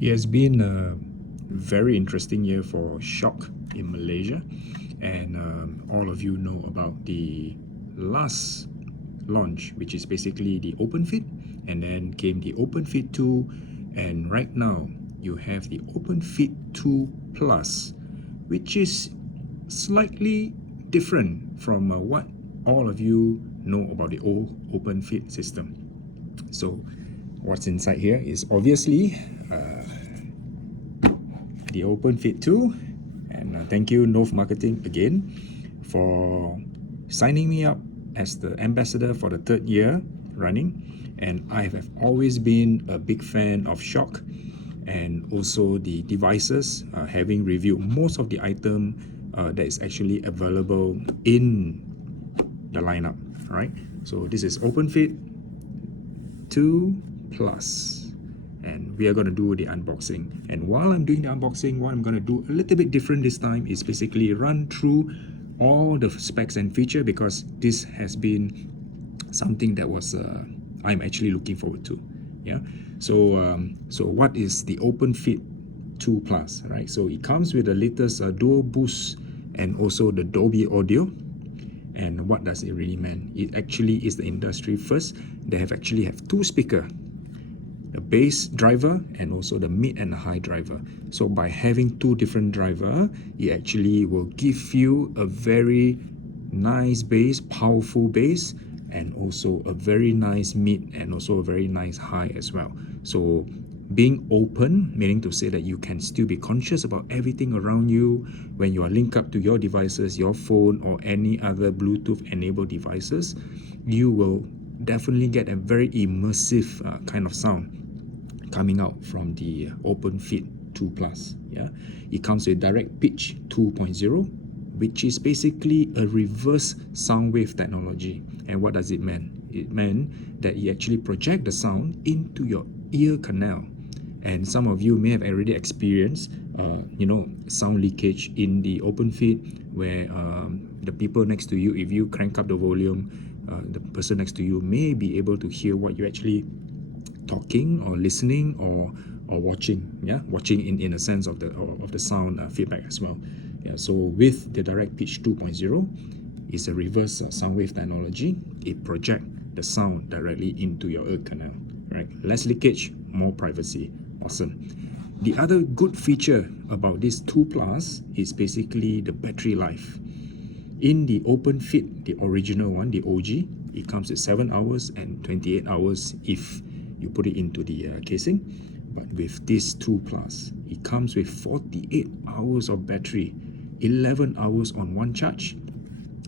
It has been a very interesting year for Shokz in Malaysia, and all of you know about the last launch, which is basically the OpenFit, and then came the OpenFit 2, and right now you have the OpenFit 2 Plus, which is slightly different from what all of you know about the old OpenFit system. So what's inside here is obviously the OpenFit 2, and thank you Nov Marketing again for signing me up as the ambassador for the third year running. And I have always been a big fan of Shokz and also the devices, having reviewed most of the item that is actually available in the lineup. Right, so this is OpenFit 2 Plus, and we are going to do the unboxing. And while I'm doing the unboxing, what I'm going to do a little bit different this time is basically run through all the specs and feature, because this has been something that was I'm actually looking forward to. Yeah, so what is the OpenFit 2 Plus, right? So it comes with the latest dual boost and also the Dolby audio. And what does it really mean? It actually is the industry first. They have two speaker, the bass driver and also the mid and the high driver. So by having two different driver, it actually will give you a very nice bass, powerful bass, and also a very nice mid and also a very nice high as well. So being open, meaning to say that you can still be conscious about everything around you when you are linked up to your devices, your phone or any other Bluetooth enabled devices. You will definitely get a very immersive kind of sound coming out from the OpenFit 2 Plus. Yeah, it comes with DirectPitch 2.0, which is basically a reverse sound wave technology. And what does it mean? It meant that you actually project the sound into your ear canal. And some of you may have already experienced, sound leakage in the OpenFit, where the people next to you, if you crank up the volume, the person next to you may be able to hear what you're actually talking or listening or watching. Yeah, watching in a sense of the sound feedback as well. Yeah, so with the DirectPitch 2.0, it's a reverse sound wave technology. It projects the sound directly into your ear canal. Right, less leakage, more privacy. Awesome. The other good feature about this 2 Plus is basically the battery life. In the OpenFit, the original one, the OG, it comes with 7 hours and 28 hours if you put it into the casing. But with this 2 Plus, it comes with 48 hours of battery, 11 hours on one charge.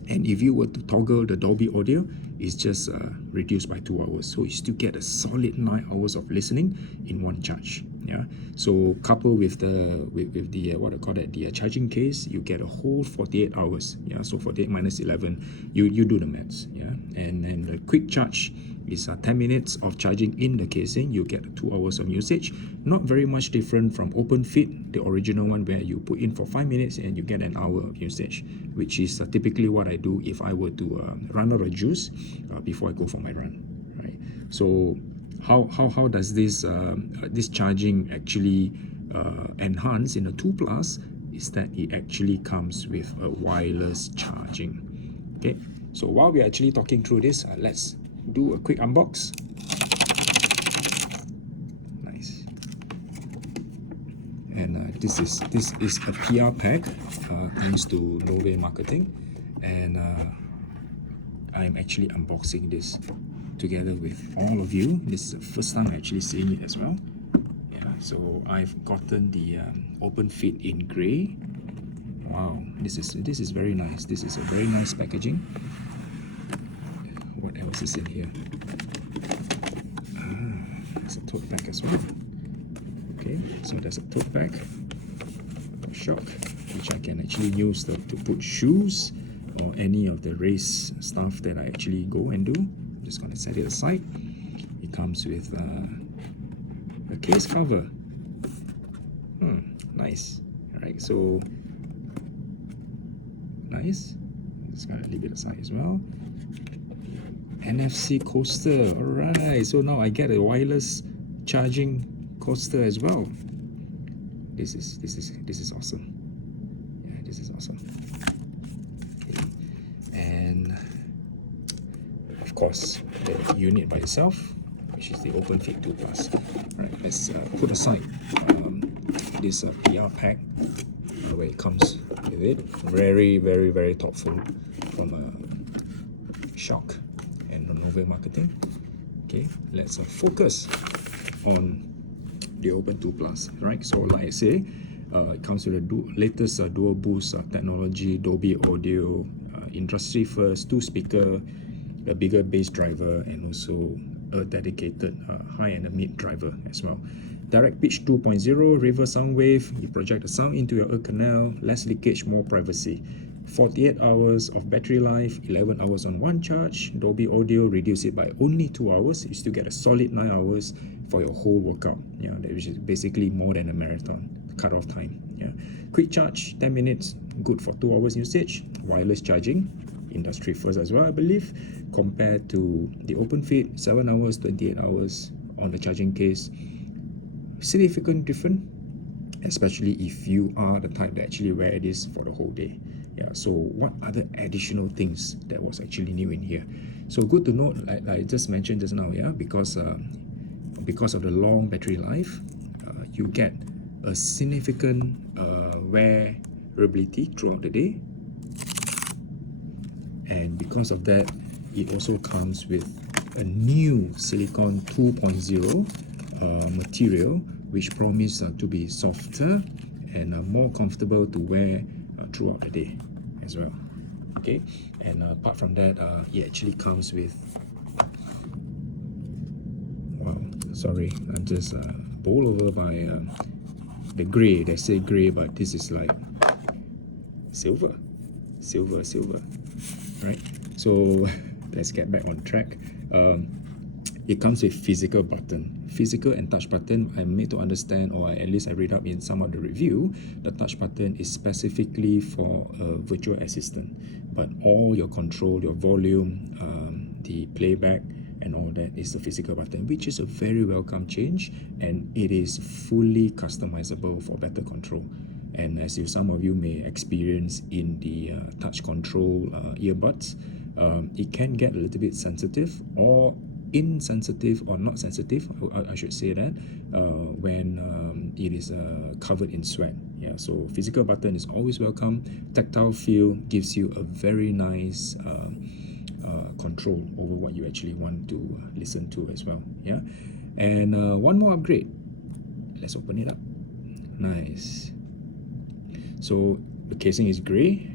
And if you were to toggle the Dolby audio, it's just reduced by 2 hours. So you still get a solid 9 hours of listening in one charge. Yeah. So coupled with the what I call that, the charging case, you get a whole 48 hours. Yeah. So 48 minus 11, you do the maths. Yeah. And then the quick charge is 10 minutes of charging in the casing. You get 2 hours of usage. Not very much different from OpenFit, the original one, where you put in for 5 minutes and you get an hour of usage, which is typically what I do if I were to run out of juice before I go for my run. Right. So how does this this charging actually enhance in the 2 Plus? Is that it actually comes with a wireless charging. Okay. So while we're actually talking through this, let's do a quick unbox. Nice. And this is a PR pack thanks to Nove Marketing, and I'm actually unboxing this together with all of you. This is the first time I'm actually seeing it as well. Yeah, so I've gotten the OpenFit in grey. Wow, this is very nice. This is a very nice packaging. What else is in here? There's a tote bag as well. Okay, so there's a tote bag of Shokz, which I can actually use to put shoes or any of the race stuff that I actually go and do. I'm just going to set it aside. It comes with a case cover. Nice. All right, so nice. Just going to leave it aside as well. NFC coaster. Alright, so now I get a wireless charging coaster as well. This is awesome. Yeah, this is awesome. Okay. And of course, the unit by itself, which is the OpenFit 2 Plus. All right, let's put aside this PR pack, the way it comes with it. Very, very, very thoughtful from Shokz and Nova Marketing. Okay, let's focus on the Open 2 Plus. Right, so like I say, it comes with the latest dual boost technology, Dolby audio, industry first, 2-speaker, a bigger bass driver, and also a dedicated high and a mid driver as well. DirectPitch 2.0, reverse sound wave, you project the sound into your ear canal, less leakage, more privacy. 48 hours of battery life, 11 hours on one charge. Dolby audio, reduce it by only 2 hours. You still get a solid 9 hours for your whole workout. Yeah, which is basically more than a marathon cut-off time. Yeah, quick charge, 10 minutes, good for 2 hours usage. Wireless charging, industry first as well, I believe, compared to the OpenFit, 7 hours, 28 hours on the charging case. Significant different, especially if you are the type that actually wear this for the whole day. Yeah, so what other additional things that was actually new in here? So good to note, like I just mentioned just now, yeah, because of the long battery life, you get a significant wearability throughout the day, and because of that, it also comes with a new silicone 2.0 material, which promises to be softer and more comfortable to wear throughout the day as well. Okay, and apart from that, it actually comes with, wow, sorry, I'm just bowled over by the grey. They say grey, but this is like silver, right? So let's get back on track. It comes with physical and touch button. I'm made to understand, or at least I read up in some of the review, the touch button is specifically for a virtual assistant, but all your control, your volume, the playback and all that is the physical button, which is a very welcome change, and it is fully customizable for better control. And as some of you may experience in the touch control earbuds, it can get a little bit sensitive or insensitive, or not sensitive, I should say that, when it is covered in sweat. Yeah, so physical button is always welcome. Tactile feel gives you a very nice control over what you actually want to listen to as well. Yeah, and one more upgrade. Let's open it up. Nice. So the casing is grey,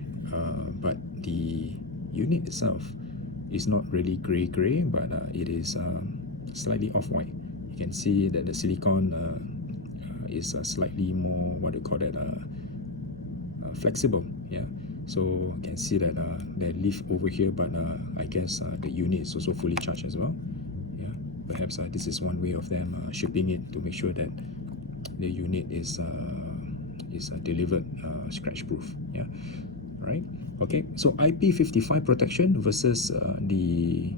but the unit itself is not really grey, but it is slightly off-white. You can see that the silicone is slightly more, what do you call that, flexible. Yeah, so you can see that they leaf over here, but I guess the unit is also fully charged as well. Yeah, perhaps this is one way of them shipping it to make sure that the unit is delivered scratch-proof. Yeah, right. Okay, so IP55 protection versus the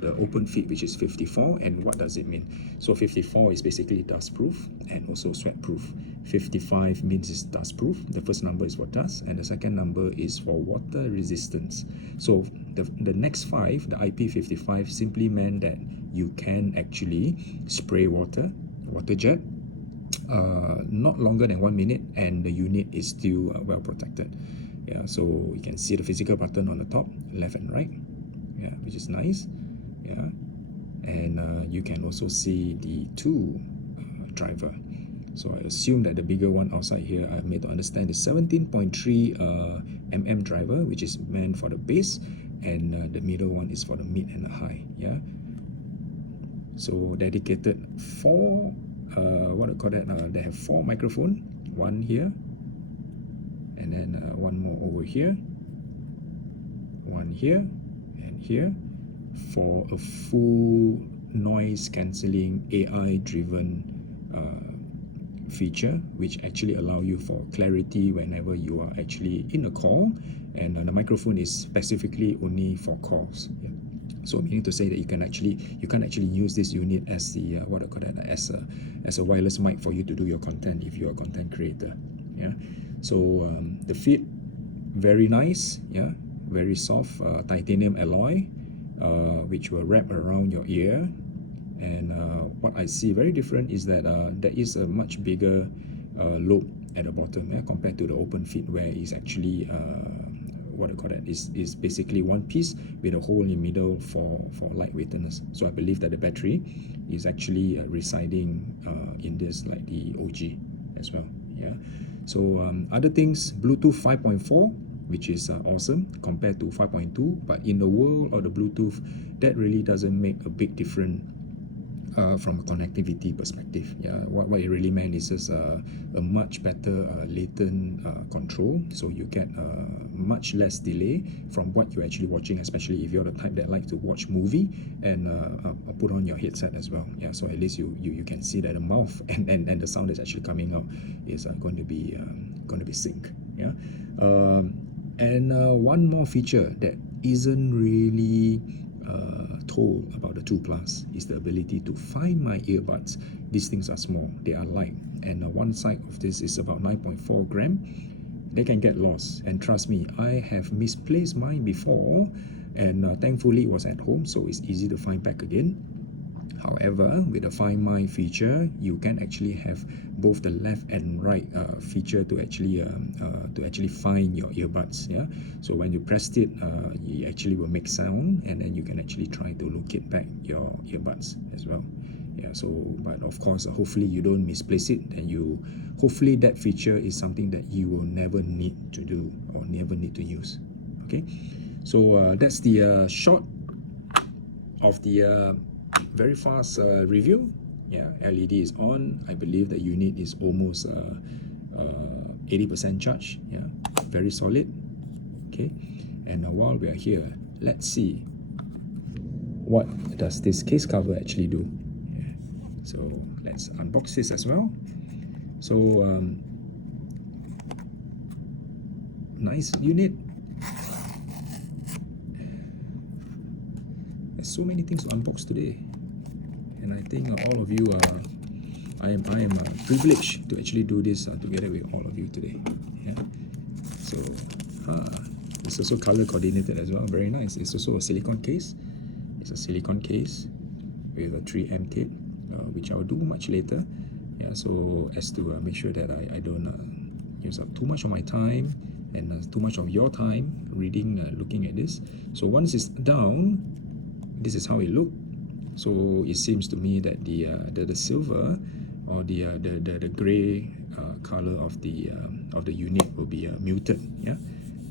OpenFit, which is 54. And what does it mean? So 54 is basically dust-proof and also sweat-proof. 55 means it's dust-proof. The first number is for dust, and the second number is for water resistance. So the next 5, the IP55, simply meant that you can actually spray water jet, not longer than 1 minute, and the unit is still well protected. Yeah, so you can see the physical button on the top, left and right. Yeah, which is nice. Yeah, and you can also see the 2 driver. So I assume that the bigger one outside here, I've made to understand, is 17.3 mm driver, which is meant for the bass, and the middle one is for the mid and the high. Yeah, so dedicated 4 what do you call that? They have 4 microphone, one here, and then one more over here, one here, and here, for a full noise cancelling AI driven feature, which actually allow you for clarity whenever you are actually in a call, and the microphone is specifically only for calls. Yeah. So meaning to say that you can't actually use this unit as the what I call that, as a wireless mic for you to do your content if you're a content creator. Yeah. So the fit, very nice. Yeah. Very soft titanium alloy, which will wrap around your ear. And what I see very different is that there is a much bigger lobe at the bottom, yeah, compared to the OpenFit, where it's actually what I call that, is basically one piece with a hole in the middle for lightweightness. So I believe that the battery is actually residing in this, like the OG as well. Yeah. So other things, Bluetooth 5.4, which is awesome compared to 5.2, but in the world of the Bluetooth, that really doesn't make a big difference from a connectivity perspective. Yeah, what it really meant is just a much better latent control, so you get much less delay from what you're actually watching, especially if you're the type that like to watch movie and put on your headset as well. Yeah, so at least you can see that the mouth and the sound that's actually coming out is going to be sync. Yeah. And one more feature that isn't really told about the 2 Plus is the ability to find my earbuds. These things are small, they are light, and one side of this is about 9.4 gram. They can get lost, and trust me, I have misplaced mine before, and thankfully it was at home, so it's easy to find back again. However, with the Find My feature, you can actually have both the left and right feature to actually find your earbuds. Yeah. So when you pressed it, it actually will make sound, and then you can actually try to locate back your earbuds as well. Yeah. So, but of course, hopefully you don't misplace it, and hopefully that feature is something that you will never need to do or never need to use. Okay. So that's the short of the very fast review. Yeah, LED is on. I believe the unit is almost 80% charged. Yeah, very solid. Okay, and while we are here, let's see what does this case cover actually do. Yeah. So let's unbox this as well. So nice unit. There's so many things to unbox today, and I think all of you are. I am privileged to actually do this together with all of you today. Yeah. So it's also color coordinated as well. Very nice. It's also a silicone case. It's a silicone case with a 3M tape, which I'll do much later. Yeah. So as to make sure that I don't use up too much of my time and too much of your time reading, looking at this. So once it's down, this is how it looks. So it seems to me that the silver or the gray color of the unit will be muted. Yeah,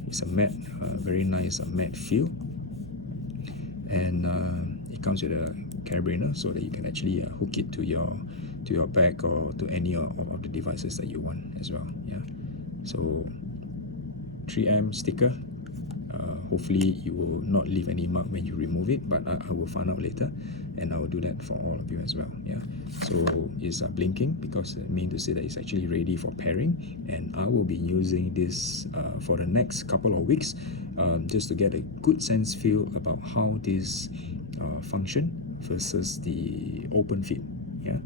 it's a matte, very nice matte feel, and it comes with a carabiner so that you can actually hook it to your bag or to any of the devices that you want as well. Yeah, so 3M sticker. Hopefully you will not leave any mark when you remove it, but I will find out later, and I will do that for all of you as well. Yeah, so it's blinking because it means to say that it's actually ready for pairing, and I will be using this for the next couple of weeks, just to get a good sense feel about how this function versus the OpenFit. Yeah.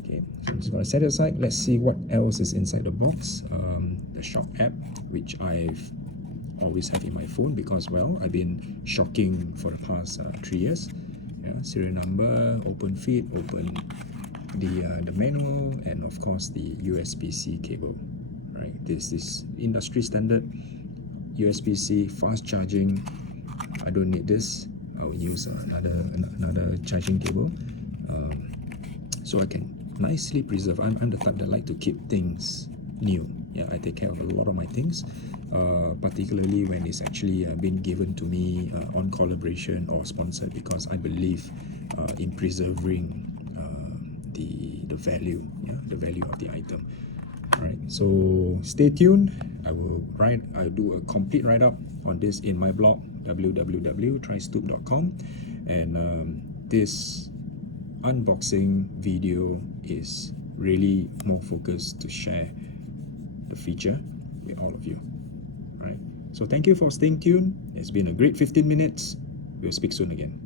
Okay, so I'm just gonna set it aside. Let's see what else is inside the box. The Shokz app, which I've always have in my phone because, well, I've been shocking for the past 3 years. Yeah, serial number, OpenFit, open the manual, and of course the USB-C cable. Right, this is industry standard USB-C fast charging. I don't need this. I will use another charging cable, so I can nicely preserve. I'm the type that like to keep things new. Yeah, I take care of a lot of my things, particularly when it's actually been given to me on collaboration or sponsored, because I believe in preserving the value, yeah, the value of the item. All right, so stay tuned. I'll do a complete write-up on this in my blog, www.tristupe.com, and this unboxing video is really more focused to share the feature with all of you. All right, so thank you for staying tuned. It's been a great 15 minutes. We'll speak soon again.